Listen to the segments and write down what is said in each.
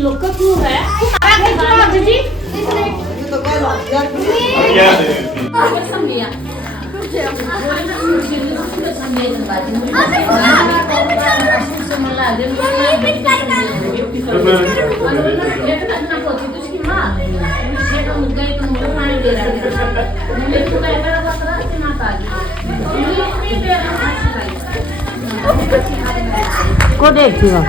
लोग क्यों है जी तो को देखती हो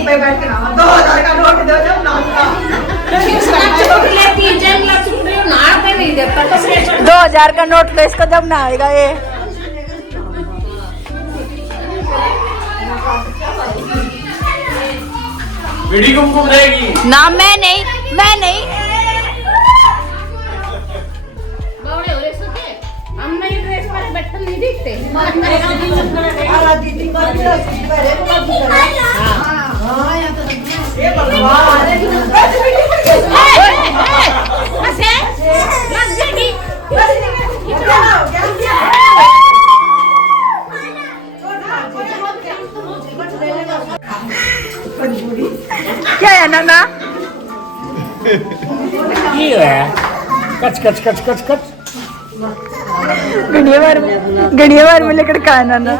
पे बैठ के 2000 का नोट दो जब नाचता 2000 का नोट तो इसका जब ना आएगा ये बीड़ी कुमकुम रहेगी ना मैं नहीं हम ये ड्रेस वाले बटन नहीं दिखते दीदी का भी पहले ये भगवान क्या है नाना ये है कच कच कच कच कच घड़िया बार में लेकर कहा नाना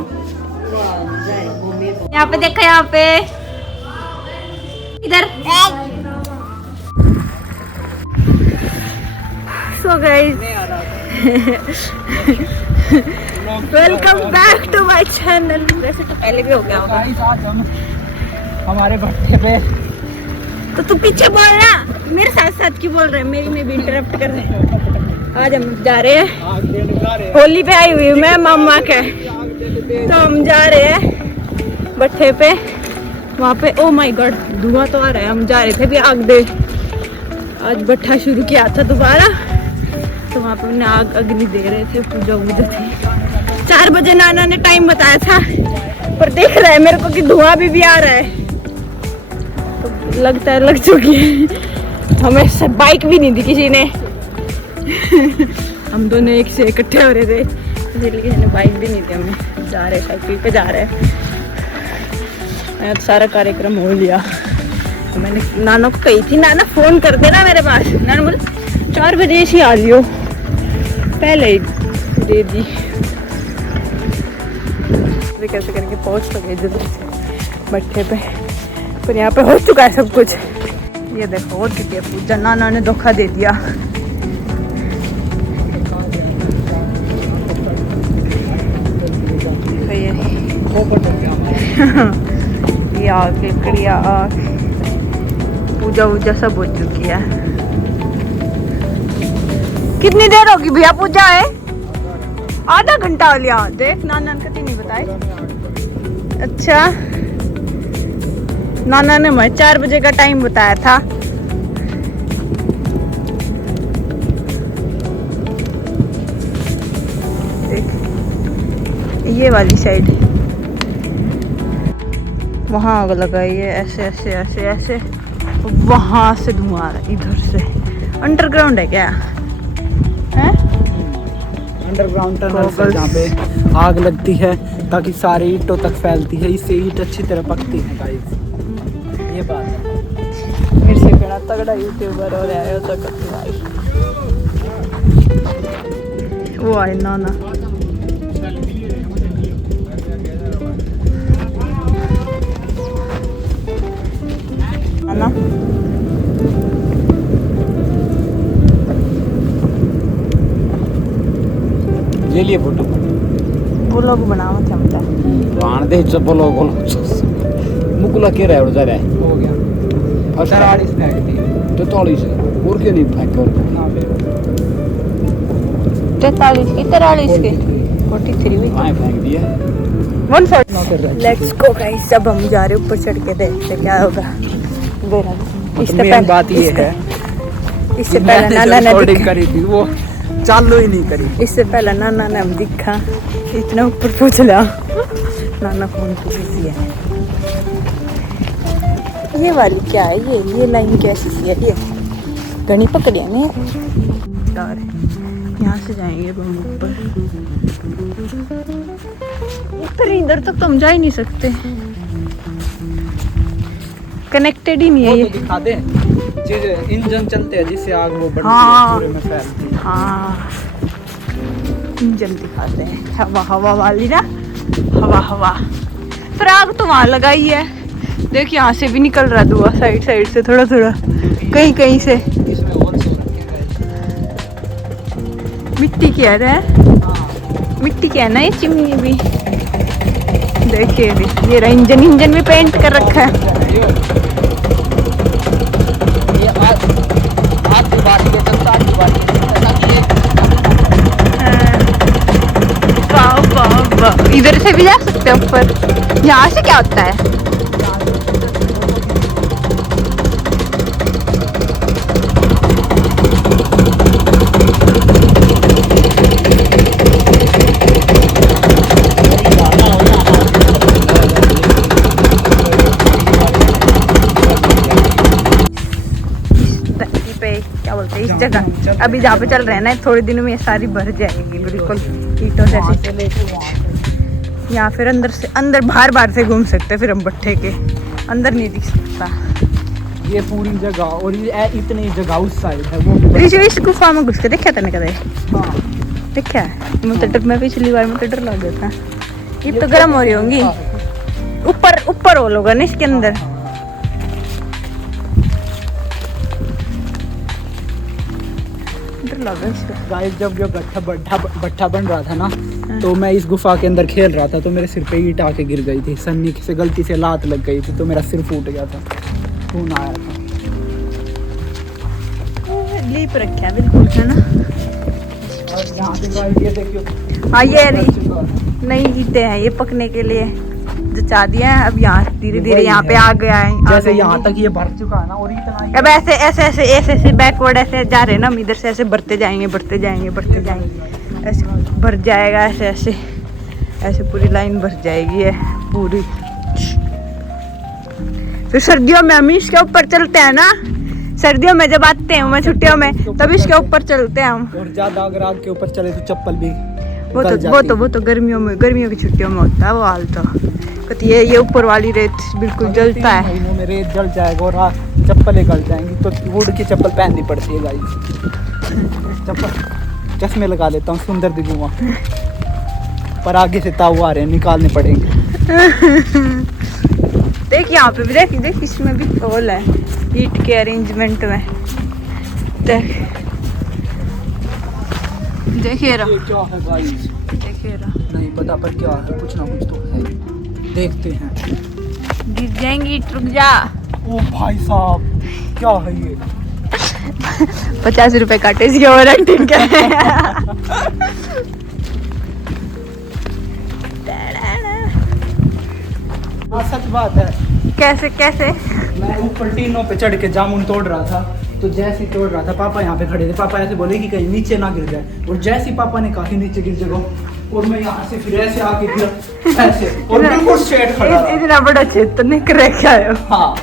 यहाँ पे देखो यहाँ पे इधर so guys welcome back to my channel. वैसे तो पहले भी हो गया होगा आज हम हमारे बर्थडे पे तो तू पीछे बोल रहा मेरे साथ साथ क्यों बोल रहे हैं मेरी में भी इंटरप्ट कर रहे हैं। आज हम जा रहे हैं होली पे आई हुई मैं मामा के तो हम जा रहे हैं भट्ठे पे वहाँ पे ओ माय गॉड धुआं तो आ रहा है। हम जा रहे थे भी आग दे आज भट्ठा शुरू किया था दोबारा तो वहाँ पे उन्हें आग अग्नि दे रहे थे पूजा वूजा थी 4 बजे नाना ने टाइम बताया था पर देख रहा है मेरे को कि धुआं भी आ रहा है तो लगता है लग चुकी है। हमें बाइक भी नहीं दी किसी ने हम दोनों एक से इकट्ठे हो रहे थे इसलिए किसी ने बाइक भी नहीं दी हमें जा रहे साइकिल पे जा रहे हैं। मैंने तो सारा कार्यक्रम हो लिया तो मैंने नाना को कही थी नाना फोन कर देना मेरे पास नाना बोले 4 बजे ही आ लियो पहले ही दे दी कैसे करके पहुंच तो गए जल्दी से भट्ठे पे पर यहाँ पे हो चुका है सब कुछ। ये देखो हो चुकी है पूजा नाना ने धोखा दे दिया ये आग लकड़िया आग पूजा वूजा सब हो चुकी है। कितनी देर होगी भैया पूजा है आधा घंटा हो लिया देख नाना ने कभी नहीं बताए। अच्छा नाना ने मैं 4 बजे का टाइम बताया था देख ये वाली साइड वहाँ आग लगाई है ऐसे ऐसे ऐसे ऐसे वहाँ से धुआं आ रहा है इधर से अंडरग्राउंड है क्या है अंडरग्राउंड टनल से जहाँ पे आग लगती है ताकि सारे ईंटों तक फैलती है इससे ईंट अच्छी तरह पकती है गाइस ये बात है। मेरे से बड़ा तगड़ा यूट्यूबर हो रहा है तो करते भाई वो आए नाना नाना ले लिए फोटो ब्लॉग बनावा था हमका वाण दे चप्पल हो मुकुला के रहा है जा हो गया 40 फेंक दी तो 40 और क्यों नहीं फेंको 43 की 43 की 43 हुई वहां फेंक दिया 140 लेट्स गो गाइस अब हम जा रहे ऊपर चढ़ के देखते क्या होगा। मेन बात ये है इससे पहले नाना ने रिकॉर्डिंग करी थी वो चालू ही नहीं करी इससे पहले नाना ने हम दिखा इतना ऊपर पूछ लिया नाना फोन पे बिजी है। ये वाली क्या है ये लाइन कैसी सी है गणी पकड़ेंगे यार। यहाँ से जाएंगे हम ऊपर। ऊपर इधर तक तो हम जा ही नहीं सकते, कनेक्टेड ही नहीं है वो ये। तो दिखा दे चीज, इंजन चलते हैं जिससे आग वो बढ़ती हाँ। है, पूरे में फैलती है। हाँ इंजन दिखाते हैं, हवा हवा वाली ना, हवा हवा। पर आग तो वहाँ लगाई है, देख यहाँ से भी निकल रहा धुआं, साइड साइड से थोड़ा थोड़ा, कहीं कहीं से। इसमें और से रखे हैं। मिट्टी की है रे, हाँ। मिट्टी की है ना ये चिमनी भी। देखिए ये रहा इंजन, इंजन भी पेंट कर रखा है। ये आज की बात है, जब आज की बात है, ताकि ये वाह वाह वाह, इधर से भी जा सकते हैं ऊपर। यहाँ से क्या होता है? क्या बोलते हैं इस जगह, अभी जहाँ पे चल रहे हैं ना, थोड़े दिनों में ये सारी भर जाएगी बिल्कुल ईंटों से। या फिर अंदर से, अंदर बाहर बाहर से घूम सकते हैं फिर हम भट्ठे के अंदर, नहीं दिख सकता ये पूरी जगह। और ये इतनी जगह उस साइड है वो। इस गुफा में घुस के देखा था ना कदे? हाँ। देखा है मुझे तो, मैं पिछली बार मुझे डर लग गया था। ये तो गर्म हो रही होंगी, ऊपर ऊपर हो लोगा ना इसके अंदर। गाइस जब जो भट्ठा बन रहा था ना, तो मैं इस गुफा के अंदर खेल रहा था, तो मेरे सिर पे ईंट आके गिर गई थी, सन्नी से गलती से लात लग गई थी, तो मेरा सिर फूट गया था, खून आया था। लीप रखा है बिल्कुल, है ना? और यहाँ पे गाइस ये देखियो, हाँ ये नई ईंटें हैं, ये पकने के लिए जचा दिया है। अब यहाँ धीरे धीरे यहाँ पे आ गया है, जैसे यहाँ तक ये भर चुका है ना, और इतना अब ऐसे ऐसे ऐसे ऐसे ऐसे बैकवर्ड ऐसे जा रहे हैं ना, हम इधर से ऐसे बढ़ते जाएंगे बढ़ते जाएंगे बढ़ते जाएंगे, ऐसे भर जाएगा, ऐसे ऐसे ऐसे पूरी लाइन भर जाएगी है पूरी। फिर सर्दियों में हम इसके ऊपर चलते हैं ना, सर्दियों में जब आते हैं मैं छुट्टियों में, तब इसके ऊपर चलते हैं हम। और ज्यादा अगर आग के ऊपर चले तो चप्पल भी वो तो गर्मियों में, गर्मियों की छुट्टियों में होता है वो हाल। तो कहती है ये ऊपर वाली रेत बिल्कुल जलता है, महीनों में रेत जल जाएगा और चप्पलें गल जाएंगी, तो वुड की चप्पल पहननी पड़ती है गाइस। चप्पल चश्मे लगा लेता हूँ, सुंदर दिखूंगा, पर आगे से ताऊ आ रहे हैं, निकालने पड़ेंगे। देख यहाँ पे भी देख, देख इसमें भी होल है ईंट के अरेंजमेंट में। देख देखिए रहा, ये क्या है गाइस? देखिए रहा, नहीं पता पर क्या है, कुछ ना कुछ तो है, देखते हैं। गिर जाएंगी, रुक जा। ओ भाई साहब क्या है ये? 50 रुपए काटे इसके वारंटी के। हाँ सच बात है। कैसे कैसे? मैं ऊपर टीनों पे चढ़ के जामुन तोड़ रहा था, तो जैसे ही तोड़ रहा था पापा यहाँ पे खड़े थे, पापा ऐसे बोले कि कहीं नीचे ना गिर जाए, और जैसे ही पापा ने कहा कि नीचे गिर जाओ, और मैं यहाँ से फिर ऐसे आके गिरा ऐसे, और बिल्कुल स्ट्रेट खड़ा रहा। इतना बड़ा क्षेत्र नहीं कर रखा है। हाँ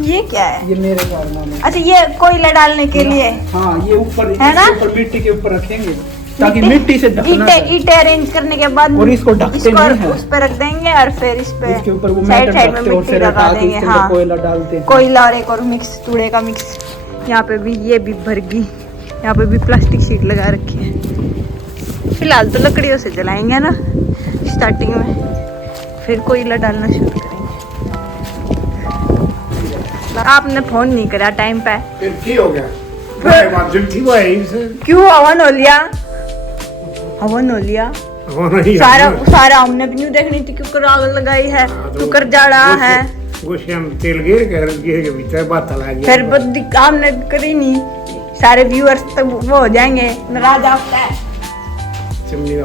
ये क्या है? ये मेरे कारनामे। अच्छा ये कोयला डालने के लिए हाँ ये ऊपर है ना? ऊपर मिट्टी के ऊपर रखेंगे ताकि मिट्टी से ढकना ईंटें ईंटें अरेंज करने के बाद और इसको ढकते नहीं हैं। उस पे रख देंगे और फिर इस पे इसके ऊपर वो साइड मेटल साइड में रखते हैं और मिट्टी फिर लगा हटा के देंगे। इसके हाँ अंदर कोयला डालते हैं। कोयला और एक और मिक्स तूड़े का मिक्स। यहाँ पे भी ये भी भर गई, यहाँ पे भी प्लास्टिक शीट लगा रखी है। फिलहाल तो लकड़ियों से जलाएंगे ना स्टार्टिंग में, फिर कोयला डालना शुरू करेंगे। आपने फोन नहीं करा टाइम पे, फिर की हो गया? क्यों? हवन हो लिया, हवन हो लिया सारा सारा। हमने भी नहीं देखनी थी क्योंकि आग लगाई है, तू कर जा रहा है। हम तेल गिर के भीतर बात चला गया। फिर हमने करी नहीं, सारे व्यूअर्स तक वो हो जाएंगे नाराज आपका है। चिमनी का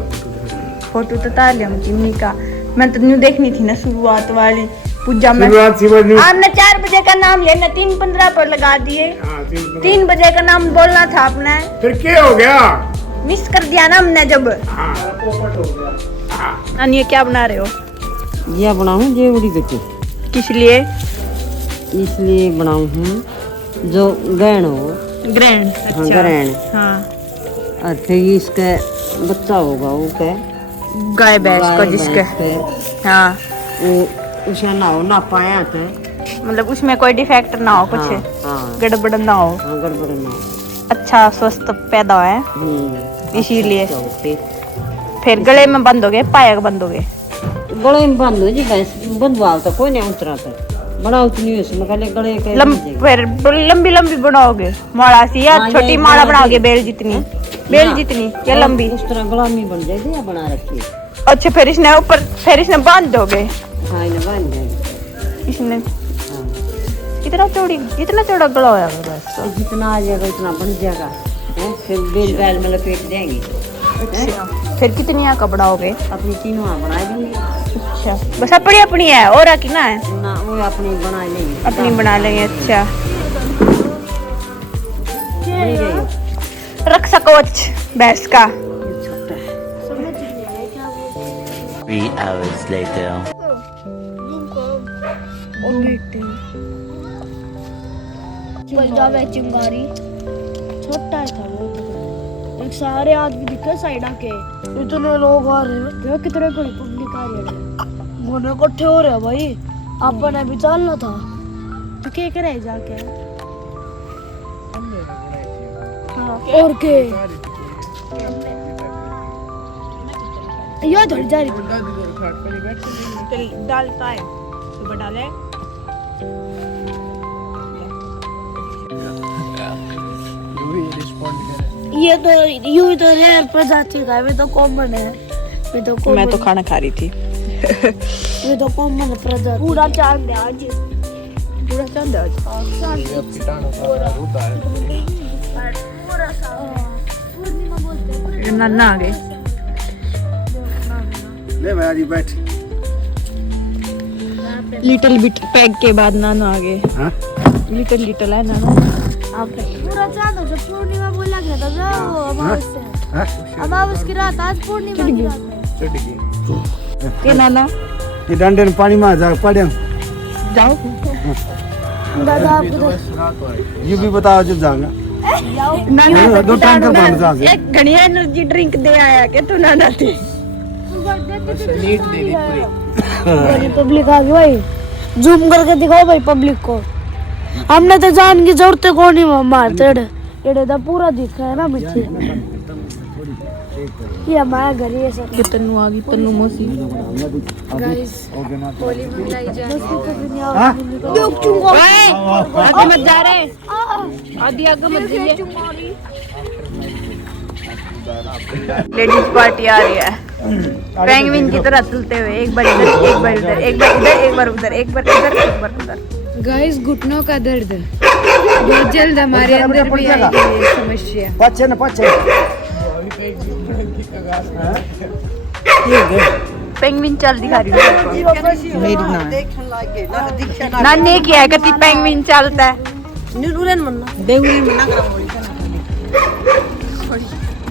फोटो तो तार लिया हम चिमनी का। मैं तो न्यू देखनी थी ना शुरुआत वाली पूजा में। आपने 4 बजे का नाम लेना, 3:15 पर लगा दिए। 3 बजे का नाम बोलना था आपने, फिर क्या हो गया? मिस कर दिया ना हमने जब। ये क्या बना रहे हो? यह बनाऊं जेवड़ी देखो, किस लिए? इसलिए बनाऊं हूँ जो गहन हो। ग्रैंड हाँ, ग्रैंड। हाँ और फिर इसका बच्चा होगा वो क्या गाय भैंस का गाय जिसके भैंस का, हाँ वो उसे ना हो ना पाया था। मतलब उसमें कोई डिफेक्ट ना हो कुछ हाँ, हाँ, गड़बड़ ना हो हाँ, गड़बड़ ना हो। अच्छा स्वस्थ पैदा है इसीलिए। अच्छा, फिर गले में बंद हो गए पाया बंद हो गए गले में बंद हो जी भैंस बंधवाओ तो कोई नहीं उतरा था बड़ा उतनी उसमें गले गले के फिर लंबी लंबी बनाओगे माला सी या हाँ, छोटी ये माला बड़ा बनाओगे जी। बेल जितनी या लंबी। उस तरह गुलामी बन जाएगी या बना रखी है। अच्छा फिर इसने ऊपर फिर इसने बांध दोगे हाँ इन्हें बांध देंगे। इसने हाँ, इतना चौड़ा गला होया बस तो जितना आ जाएगा उतना बन जाएगा हैं? फिर बेल बैल में लपेट देंगे। फिर कितनी का बनाओगे? अपनी तीनों बना देंगे। अच्छा बस अपनी है और की ना है ना वो अपनी बना लेंगे। अपनी बना लेंगे। अच्छा बन जाएगी। रख सकोच भैंस का। 3 hours later. बजदा चिंगारी छोटा था वो तो एक सारे आदमी दिखे साइड आके इतने लोग आ रहे हैं देखो कितने बड़ी पब्लिक आ रही है मोने इकट्ठे हो रहे हैं भाई आपने भी चलना था तो क्या करे जाके हाँ और के यो धड़ जा रही डालता है सुबह डाले ये तो यूं तो रेयर प्रजाति का है, ये तो कॉमन है, ये तो common मैं तो खाना खा रही थी। ये तो कॉमन प्रजाति पूरा चांद है आज पूरा चांद है आज। पूरा पूर्णिमा बोलते हैं नाना आ गए। ले भाई जी बैठ। लिटिल बिट पैग के बाद नाना आ गए। हाँ? लिटिल है नाना। पूरा चांद है, जब पूर्णिमा बोला गया था जब वो अमावस्या अमावस की रात आज पूर्णिमा की रात है। के नाना ये डंडे में पानी में जा पड़े जाओ दादा आपको ये भी बताओ जब जाऊंगा नाना दो टैंकर पानी जा से एक घड़िया एनर्जी ड्रिंक दे आया के तू नाना थी। पब्लिक आ गई भाई, जूम करके दिखाओ भाई पब्लिक को। हमने तो जान की जरूरत को नहीं मारते एड़े तो पूरा दिखा है ना पीछे। ये हमारा घर ही है सब। ये तन्नू आ गई तन्नू मौसी। आगे मत जा रहे आगे मत जाइए। लेडीज पार्टी आ रही है पेंगुइन की तरह चलते हुए एक बार इधर एक बार उधर एक बार इधर एक बार उधर एक बार इधर एक बार उधर। गाइस घुटनों का दर्द बहुत जल्द हमारे अंदर भी आएगी ये समस्या। पछे न पछे पेंगुइन चल दिखा रही हूँ मेरी ना नानी की है कहती पेंगुइन चलता है। निरुरन मन्ना देउरी मन्ना करा बोली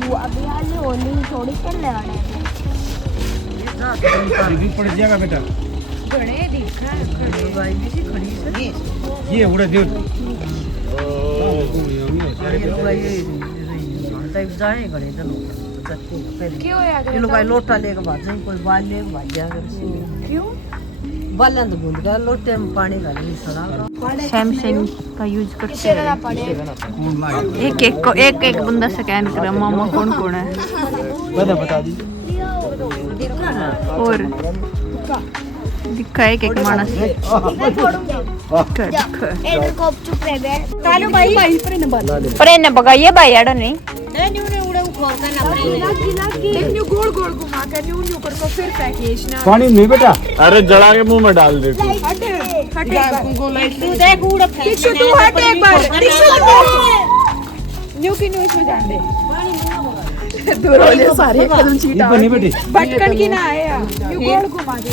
वो अभी आज होली थोड़ी खेलने वाले हैं। भी पड़ जाएगा बेटा घड़े दिखा खड़े भाई भी खड़ी ये उड़ा दे जाए घरे क्यों याद ये लोग लोटा लेके भाग जाए कोई बाल लेके भाग जाएगा क्यों बालन तो भूल गया लोटे में पानी डाल सड़ा सैमसंग का यूज करते हैं। एक एक बंदा स्कैन करे मामा कौन कौन है बता दी और दिखा एक एक मानस पर ने बगाइए भाई आड़ा नहीं गोल गोल घुमा कर न्यू न्यू करके फिर पैकेज ना पानी नहीं बेटा अरे जला के मुंह में डाल दे तू। टिश्यू तू हट एक बार टिश्यू न्यू की न्यू इसमें जान दे दूर हो जा सारे कदम चीटा नहीं बेटी भटकन की ना आया न्यू गोल घुमा दे।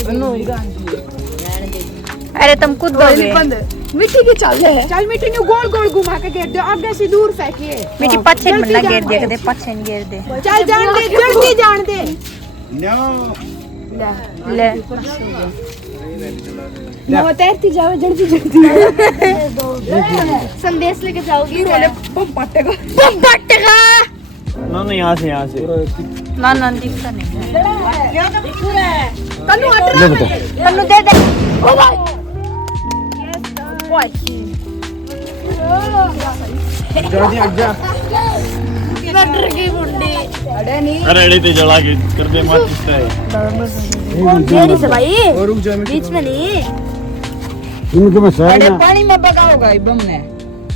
अरे तुम खुद दोगे मिट्टी की चल मिट्टी न्यू गोल गोल घुमा के घेर दो आगे से दूर फेंकिए मिट्टी पछे मन्ना घेर दे कदे पछे घेर दे चल जान दे जल्दी जान दे नो ले वो तैरती जाओ जल्दी जल्दी संदेश लेके जाओगी बम फटेगा ना यहाँ से ना दिखता नहीं तन्नू हट रहा है तन्नू दे दे ओ भाई मैं डर गई मुंडी अरे अड़ी ते जला के कर दे मार किसका है देरी से भाई बीच में नहीं अरे पानी में भगाओगा ये बम ने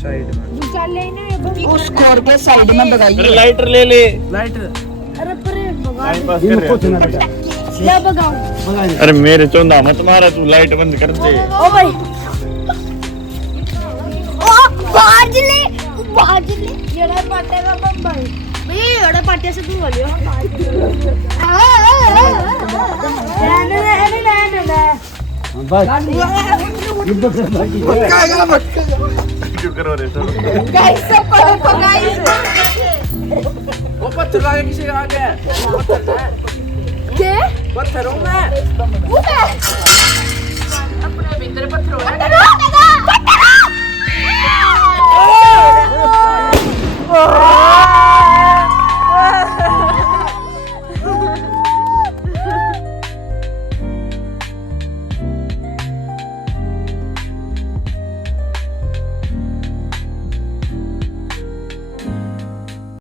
चल लेने उस खोर के साइड में अरे भगाइए लाइटर ले ले अरे पर भगा टाइम पास कर रहे हैं। ले भगाओ अरे मेरे चोंदा मत मारा तू लाइट बंद कर दे ओ भाई ओ बाजले येड़ा पाटे का बम भाई येड़ा पाटे से दूर वालियो क्यों करो रे चलो गाइस सबको देखो गाइस वो पत्थर आगे किसी आगे के पत्थरों में उधर